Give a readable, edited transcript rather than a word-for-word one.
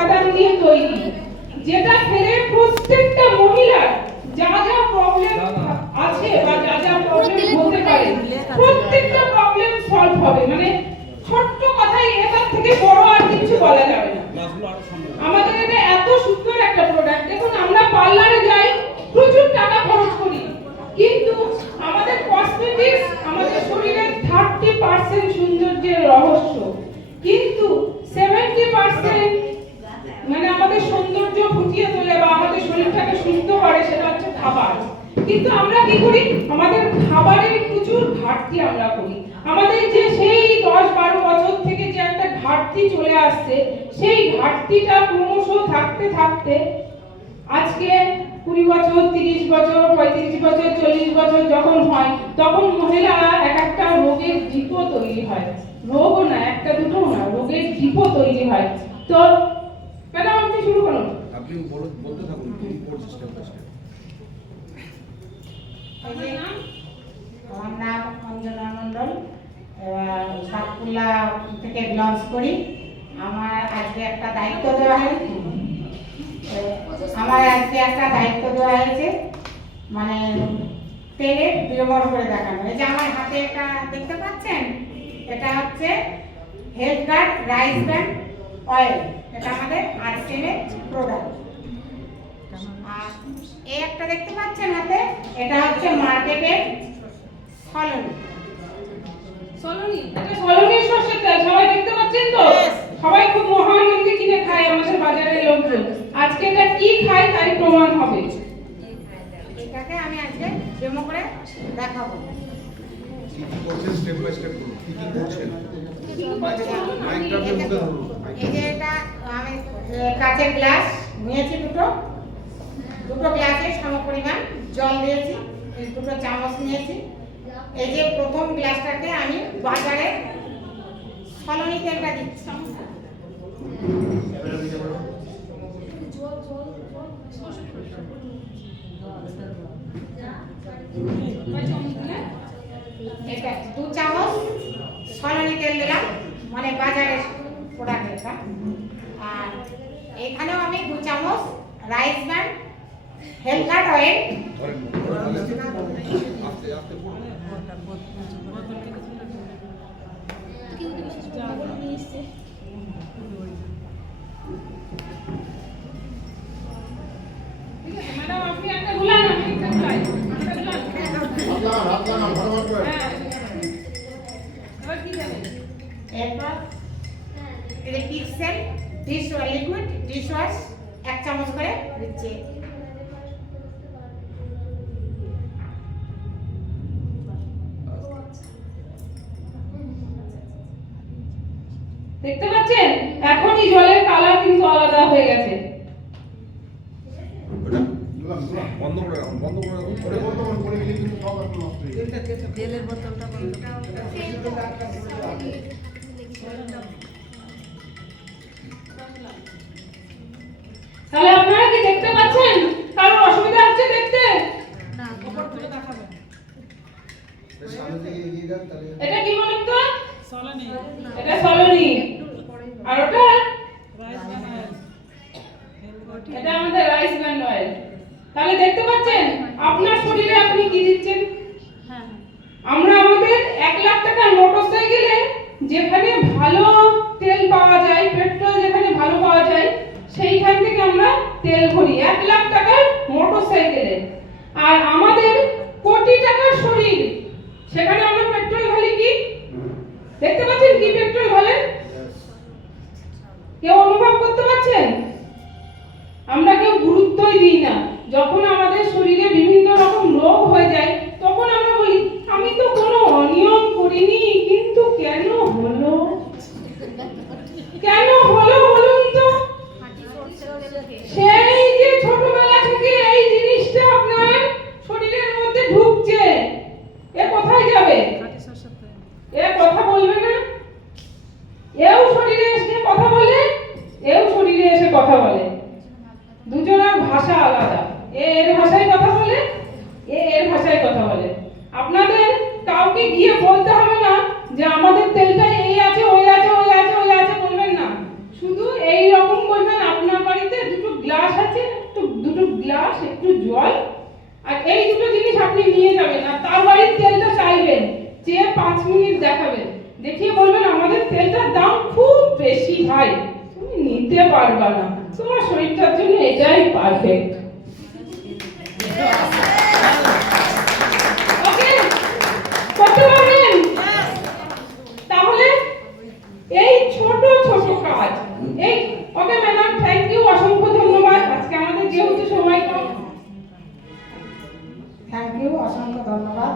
উপাদান দিয়ে তৈরি, যেটা খেলে প্রত্যেকটা মহিলার যা যা প্রবলেম আছে বা যা যা প্রবলেম হতে পারে প্রত্যেকটা প্রবলেম সলভ হবে। মানে ছোট্ট কথাই, এটার থেকে বড় আর কিছু বলা যাবে না। আমাদের এটা এত সুন্দর একটা প্রোডাক্ট। দেখুন, আমরা পার্লারে যাই, প্রচুর টাকা খরচ করি, কিন্তু আমাদের কসমেটিক্স আমাদের শরীরের 30% সৌন্দর্যের রহস্য, কিন্তু 70% মানে আমাদের সৌন্দর্য ফুটিয়ে তোলে বা আমাদের শরীরটাকে সুস্থ করে, সেটা হচ্ছে খাবার। কিন্তু আমরা কি করি? আমাদের খাবারের প্রচুর ঘাটতি আমরা করি। আমাদের যে সেই 10-12 বছর থেকে যে একটা ঘাটতি চলে আসছে, সেই ঘাটতিটা ক্রমশ থাকতে থাকতে আজকে 20 বছর, 30 বছর, 35 বছর, 40 বছর যখন হয়, তখন মহিলারা এক একটা রোগের ঢিপো তৈরি হয়। রোগও না, একটা দুটো না, রোগের ঢিপো তৈরি হয়। তো ম্যাডাম, আপনি শুরু করুন। আপনি বলতে থাকুন কি কোর্স স্টেপ বাই স্টেপ। আমার নাম অঞ্জনা মণ্ডল, সাতপুলা থেকে বিলংস করি। আমার আজকে একটা দায়িত্ব দেওয়া হয়েছে, মানে তেলের ব্যবহার করে দেখানো। এই যে আমার হাতে একটা দেখতে পাচ্ছেন, এটা হচ্ছে health guard rice brand oil. এটা আমাদের আরসিএমের প্রোডাক্ট। আর এই একটা দেখতে পাচ্ছেন হাতে, এটা হচ্ছে মার্কেটের সলনি। এটা সলনির সরষের তেল, সবাই দেখতে পাচ্ছেন তো? সবাই খুব মহানন্দে কিনে খায় আমাদের বাজারের লোকজন। আজকে এটা কি খায় তাই প্রমাণ হবে। এটাকে আমি আজকে ডেমো করে দেখাবো। কি করছেন স্টেপ বাই স্টেপ বলুন, কি করছেন। মাইকটার মধ্যে ধরুন। এই যে এটা আমি কাচের গ্লাস নিয়েছি, দুটো গ্লাসে সমপরিমাণ জল দিয়েছি, এই 2 চামচ নিয়েছি। এই যে প্রথম গ্লাসটাকে আমি বাজারে সলনি তেলটা দিচ্ছি। এটা 2 চামচ সলনি তেল দিলাম, মানে বাজারের প্রোডাক্ট এটা। আর এখানেও আমি 2 চামচ rice brand health guard oil. Madam, আপনি একটা গুলান, আমি একটা গুলাই। এবার কি দেবেন? এরপর এই যে pixel dish liquid dish wash 1 চামচ করে দিচ্ছি। দেখতে পাচ্ছেন? এখনই জলের কালার কিন্তু আলাদা হয়ে গেছে। বন্ধ করে রাখুন, বন্ধ করে রাখুন। করে গেলে কিন্তু সব আপনি নষ্ট হয়ে যাবে। তেলের বোতলটা বন্ধ তাহলে আপনারা কি দেখতে পাচ্ছেন? কারোর অসুবিধা হচ্ছে দেখতে? না, উপর থেকে দেখাবেন। সামনে দিকে এগিয়ে যান তাহলে। এটা কি বলুন তো? সলনি। এটা সলনি। আর ওটা? রাইস বানায়। এটা আমাদের রাইস ব্র্যান্ড অয়েল। তাহলে দেখতে পাচ্ছেন আপনার শরীরে আপনি কি দিচ্ছেন? হ্যাঁ। আমরা আমাদের 1 লাখ টাকার মোটরসাইকেলে যেখানে ভালো তেল পাওয়া যায়, পেট্রোল যেখানে ভালো পাওয়া যায়, সেইখান থেকে আমরা তেল ভরি 1 লাখ টাকার মোটরসাইকেলে। আর আমাদের কোটি টাকার শরীর, সেখানে আমরা পেট্রোল ঢালি কি? দেখতে পাচ্ছেন কি পেট্রোল ঢালেন? কেউ অনুভব করতে পারছেন? আমরা কেউ গুরুত্বই দিই না। যখন আমাদের শরীরে বিভিন্ন রকম রোগ হয়ে যায়, তখন আমরা বলি আমি তো কোনো অনিয়ম করিনি, কিন্তু কেন হলো? কেন হলো বলুন তো? সেই যে ছোটবেলা থেকে এই জিনিসটা আপনার শরীরের মধ্যে ঢুকছে, এ কোথায় যাবে? এ কথা বলবে না? এও শরীরে এসে কথা বলে, এও শরীরে এসে কথা বলে। দুজনের ভাষা আলাদা। এ এর ভাষায় কথা বলে, এ এর ভাষায় কথা বলে। আপনাদের কাউকে গিয়ে বলতে হবে না যে আমাদের তেলটা এই আছে, ওই আছে, ওই আছে, ওই আছে, বলবেন না। শুধু এই রকম বলবেন জল, আর এই দুটো জিনিস আপনি নিয়ে যাবেন আর তার বাড়ির তেলটা চাইবেন, চেয়ে 5 মিনিট দেখাবেন, দেখিয়ে বলবেন আমাদের তেলটার দাম খুব বেশি ভাই, তুমি নিতে পারবা না, তোমার শরীরটার জন্য এটাই পারফেক্ট। ওকে, করতে পারবেন? তাহলে এই ছোট ছোট কাজ, এই ওকে ম্যাডাম, থ্যাংক ইউ, অসংখ্য ধন্যবাদ। আজকে আমাদের যেহেতু সময় কম, থ্যাংক ইউ, অসংখ্য ধন্যবাদ।